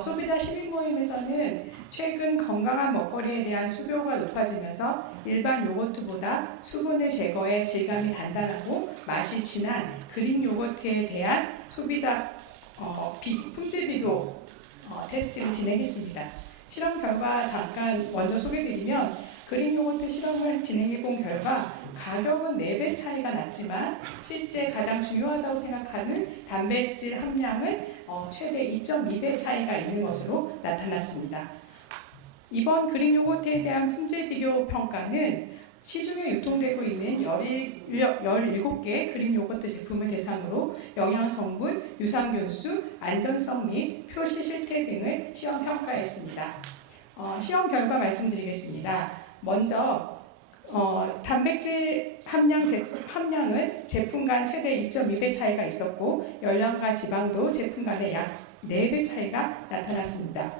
소비자 시민 모임에서는 최근 건강한 먹거리에 대한 수요가 높아지면서 일반 요거트보다 수분을 제거해 질감이 단단하고 맛이 진한 그릭 요거트에 대한 소비자 품질 비교 테스트를 진행했습니다. 실험 결과 잠깐 먼저 소개드리면 그릭 요거트 실험을 진행해 본 결과 가격은 4배 차이가 났지만 실제 가장 중요하다고 생각하는 단백질 함량은 최대 2.2배 차이가 있는 것으로 나타났습니다. 이번 그릭 요거트에 대한 품질 비교 평가는 시중에 유통되고 있는 17개 그릭 요거트 제품을 대상으로 영양성분, 유산균수, 안전성 및 표시 실태 등을 시험 평가했습니다. 시험 결과 말씀드리겠습니다. 먼저 단백질 함량은 제품 간 최대 2.2배 차이가 있었고 열량과 지방도 제품 간에 약 4배 차이가 나타났습니다.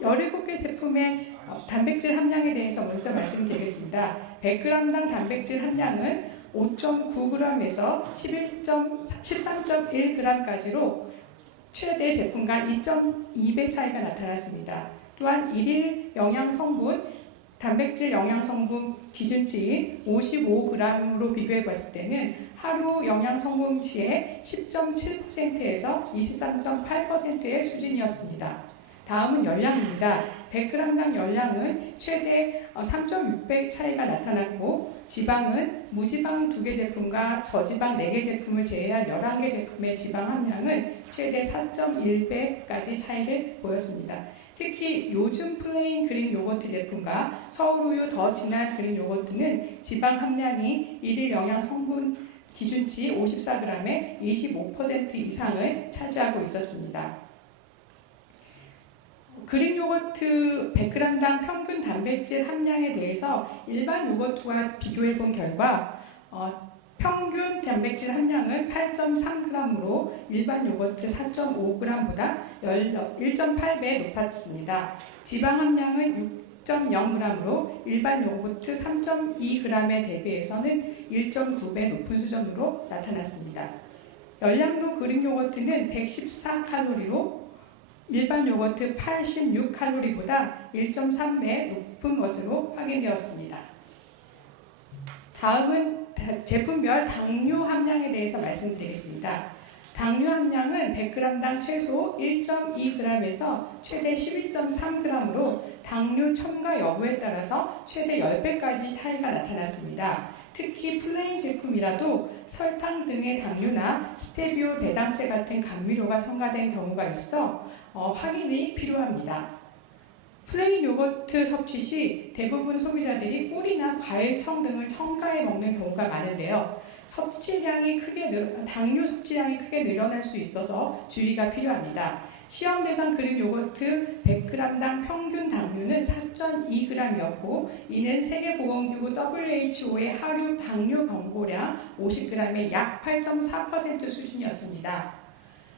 17개 제품의 단백질 함량에 대해서 먼저 말씀드리겠습니다. 100g당 단백질 함량은 5.9g에서 13.1g까지로 최대 제품 간 2.2배 차이가 나타났습니다. 또한 1일 단백질 영양성분 기준치인 55g으로 비교해 봤을 때는 하루 영양성분치의 10.7%에서 23.8%의 수준이었습니다. 다음은 열량입니다. 100g당 열량은 최대 3.6배 차이가 나타났고 지방은 무지방 2개 제품과 저지방 4개 제품을 제외한 11개 제품의 지방 함량은 최대 4.1배까지 차이를 보였습니다. 특히 요즘 플레인 그릭 요거트 제품과 서울우유 더 진한 그릭 요거트는 지방 함량이 1일 영양 성분 기준치 54g의 25% 이상을 차지하고 있었습니다. 그릭 요거트 100g당 평균 단백질 함량에 대해서 일반 요거트와 비교해 본 결과 평균 단백질 함량은 8.3g으로 일반 요거트 4.5g보다 1.8배 높았습니다. 지방 함량은 6.0g으로 일반 요거트 3.2g에 대비해서는 1.9배 높은 수준으로 나타났습니다. 열량도 그릭 요거트는 114칼로리로 일반 요거트 86칼로리보다 1.3배 높은 것으로 확인되었습니다. 다음은 제품별 당류 함량에 대해서 말씀드리겠습니다. 당류 함량은 100g당 최소 1.2g에서 최대 12.3g으로 당류 첨가 여부에 따라서 최대 10배까지 차이가 나타났습니다. 특히 플레인 제품이라도 설탕 등의 당류나 스테비올 배당체 같은 감미료가 첨가된 경우가 있어 확인이 필요합니다. 플레인 요거트 섭취 시 대부분 소비자들이 꿀이나 과일청 등을 첨가해 먹는 경우가 많은데요. 당류 섭취량이 크게 늘어날 수 있어서 주의가 필요합니다. 시험 대상 그릭 요거트 100g당 평균 당류는 4.2g이었고 이는 세계보건기구 WHO의 하루 당류 권고량 50g의 약 8.4% 수준이었습니다.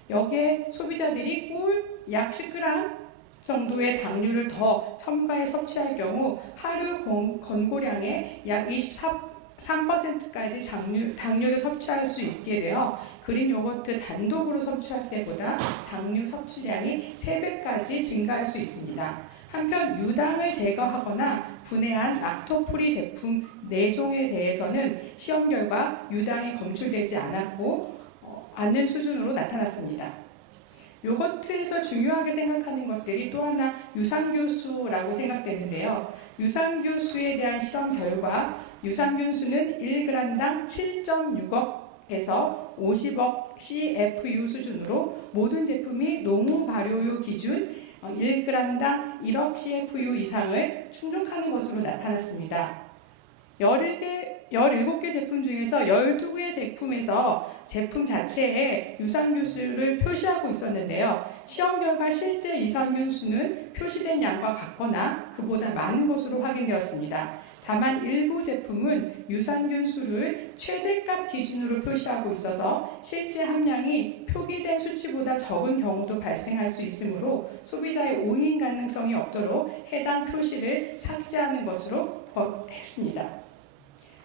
여기에 소비자들이 꿀 약 10g 정도의 당류를 더 첨가해 섭취할 경우 하루 권고량의 약 23%까지 당류를 섭취할 수 있게 되어 그릭 요거트 단독으로 섭취할 때보다 당류 섭취량이 3배까지 증가할 수 있습니다. 한편 유당을 제거하거나 분해한 락토프리 제품 4종에 대해서는 시험 결과 유당이 검출되지 않는 수준으로 나타났습니다. 요거트에서 중요하게 생각하는 것들이 또 하나 유산균수라고 생각되는데요. 유산균수에 대한 실험 결과 유산균수는 1g당 7.6억에서 50억 CFU 수준으로 모든 제품이 농후 발효유 기준 1g당 1억 CFU 이상을 충족하는 것으로 나타났습니다. 17개 제품 중에서 12개 제품에서 제품 자체에 유산균수를 표시하고 있었는데요. 시험 결과 실제 유산균수는 표시된 양과 같거나 그보다 많은 것으로 확인되었습니다. 다만 일부 제품은 유산균수를 최대값 기준으로 표시하고 있어서 실제 함량이 표기된 수치보다 적은 경우도 발생할 수 있으므로 소비자의 오인 가능성이 없도록 해당 표시를 삭제하는 것으로 했습니다.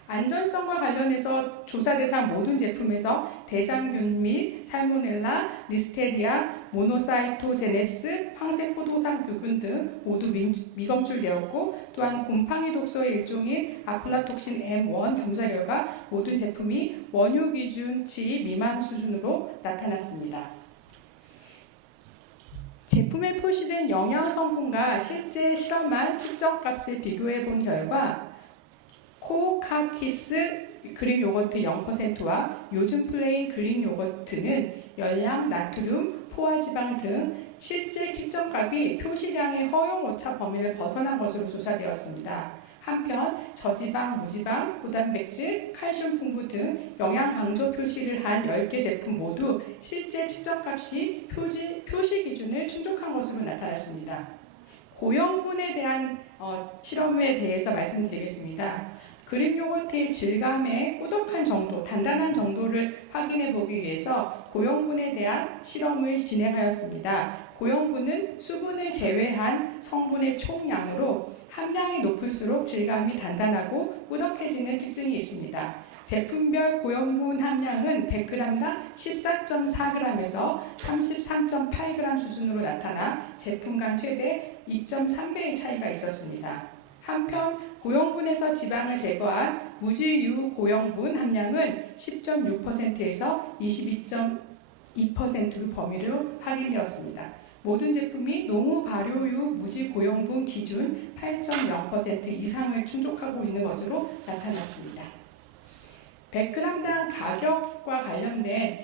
안전성과 관련해서 조사 대상 모든 제품에서 대장균 및 살모넬라, 리스테리아, 모노사이토제네스, 황색포도상균 등 모두 미검출되었고, 또한 곰팡이 독소의 일종인 아플라톡신 M1 검사 결과 모든 제품이 원유 기준치 미만 수준으로 나타났습니다. 제품에 표시된 영양 성분과 실제 실험한 측정값을 비교해 본 결과 코카키스 그릭 요거트 0%와 요즘 플레인 그릭 요거트는 열량, 나트륨, 포화지방 등 실제 측정값이 표시량의 허용 오차 범위를 벗어난 것으로 조사되었습니다. 한편 저지방, 무지방, 고단백질, 칼슘 풍부 등 영양 강조 표시를 한 10개 제품 모두 실제 측정값이 표시 기준을 충족한 것으로 나타났습니다. 고영분에 대한 실험에 대해서 말씀드리겠습니다. 그릭 요거트의 질감의 꾸덕한 정도, 단단한 정도를 확인해 보기 위해서 고영분에 대한 실험을 진행하였습니다. 고영분은 수분을 제외한 성분의 총량으로 함량이 높을수록 질감이 단단하고 꾸덕해지는 특징이 있습니다. 제품별 고영분 함량은 100g당 14.4g에서 33.8g 수준으로 나타나 제품 간 최대 2.3배의 차이가 있었습니다. 한편 고영분에서 지방을 제거한 무지유 고영분 함량은 10.6%에서 22.2% 범위로 확인되었습니다. 모든 제품이 농후 발효유 무지 고영분 기준 8.0% 이상을 충족하고 있는 것으로 나타났습니다. 100g당 가격과 관련된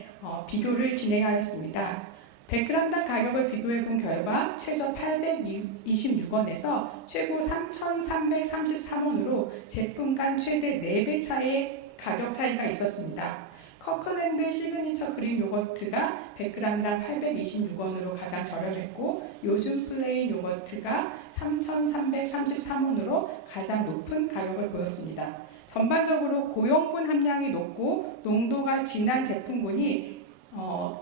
비교를 진행하였습니다. 100g당 가격을 비교해 본 결과 최저 826원에서 최고 3,333원으로 제품 간 최대 4배 차이의 가격 차이가 있었습니다. 커클랜드 시그니처 그릭 요거트가 100g당 826원으로 가장 저렴했고, 요즘 플레인 요거트가 3,333원으로 가장 높은 가격을 보였습니다. 전반적으로 고영분 함량이 높고 농도가 진한 제품군이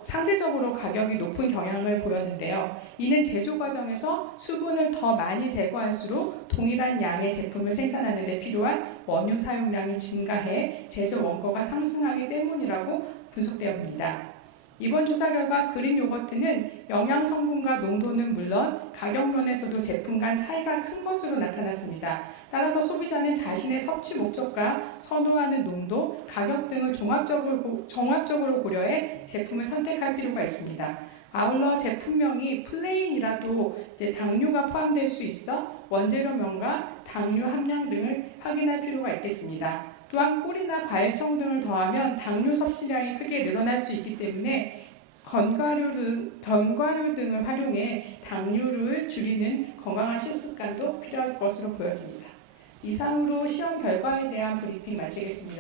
상대적으로 가격이 높은 경향을 보였는데요. 이는 제조 과정에서 수분을 더 많이 제거할수록 동일한 양의 제품을 생산하는 데 필요한 원유 사용량이 증가해 제조 원가가 상승하기 때문이라고 분석되었습니다. 이번 조사 결과 그릭 요거트는 영양 성분과 농도는 물론 가격 면에서도 제품 간 차이가 큰 것으로 나타났습니다. 따라서 소비자는 자신의 섭취 목적과 선호하는 농도, 가격 등을 종합적으로 고려해 제품을 선택할 필요가 있습니다. 아울러 제품명이 플레인이라도 당류가 포함될 수 있어 원재료명과 당류 함량 등을 확인할 필요가 있겠습니다. 또한 꿀이나 과일청 등을 더하면 당류 섭취량이 크게 늘어날 수 있기 때문에 견과류 등을 활용해 당류를 줄이는 건강한 식습관도 필요할 것으로 보여집니다. 이상으로 시험 결과에 대한 브리핑 마치겠습니다.